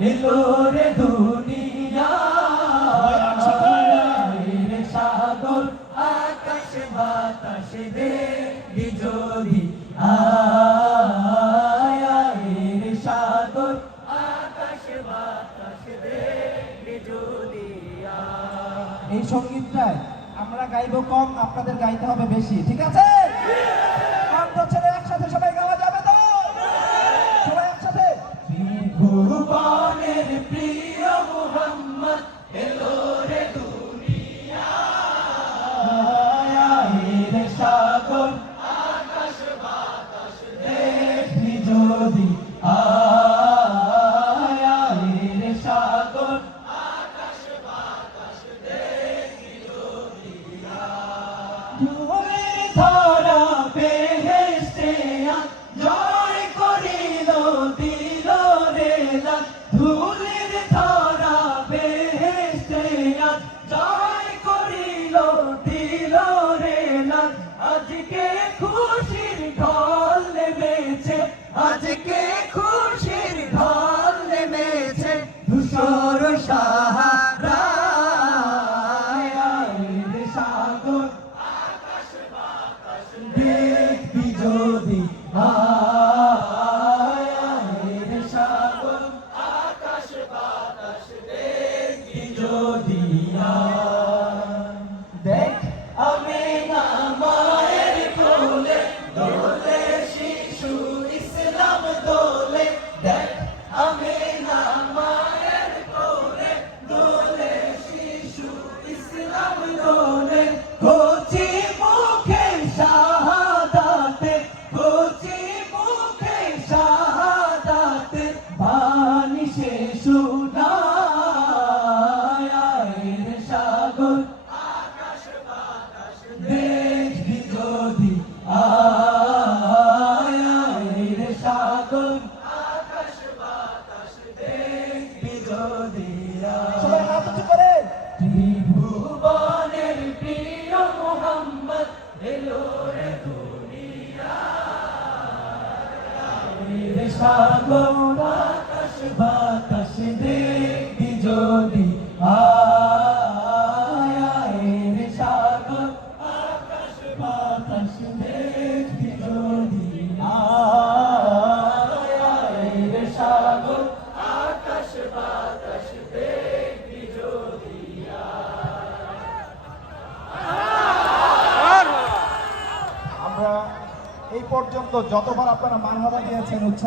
এলো রে দুনিয়া রে সাগর আকাশ বাতাস দেখবি যদি রে সাগর আকাশ বাতাস দেখবি যদি এই সঙ্গীতটাই আমরা গাইবো কম, আপনাদের গাইতে হবে বেশি, ঠিক আছে? আমরা ছেলে একসাথে সবাই গাওয়া যাবে তো? সবাই একসাথে। ভুবনের প্রিয় মুহাম্মদ এলো রে দুনিয়ায় রে সাগর আকাশ বাতাস দেখবি যদি রে সাগর আকাশ বাতাস দেখবি যদি ধুলির ধারা বেহেশতে জয় করিল দিল রে লাল ধুলির ধারা বেহেশতে জয় করিল দিল রে লাল আজকে খুশির ঢল নেমেছে আজকে খুশির ঢল নেমেছে ধূসর সাহারা রে সাগর আকাশ বাতাস দেখবি যদি রে সাগর আকাশ বাতাস দেখবি যদি দেখ আমিনা মায়ের কোলে দোলে শিশু ইসলাম দোলে দেখ আমিনা মায়ের কোলে দোলে শিশু ইসলাম দোলে কচি মুখে শাহাদাতে কচি মুখে শাহাদাতে বাণী সে শোনায় রে সাগর আকাশ বাতাস দেখবি যদি রে সাগর আকাশ বাতাস দেখবি যদি সবাই হাত উঁচু করে। ত্রিভুবনের প্রিয় মুহাম্মদ এলো রে দুনিয়ায় রে সাগর আকাশ বাতাস দেখবি যদি রে সাগর আকাশ বাতাস দেখবি যদি রে সাগর আকাশ বাতাস দেখবি যদি আমরা এই পর্যন্ত যতবার আপনারা মানহাবা দিয়েছেন উৎসাহ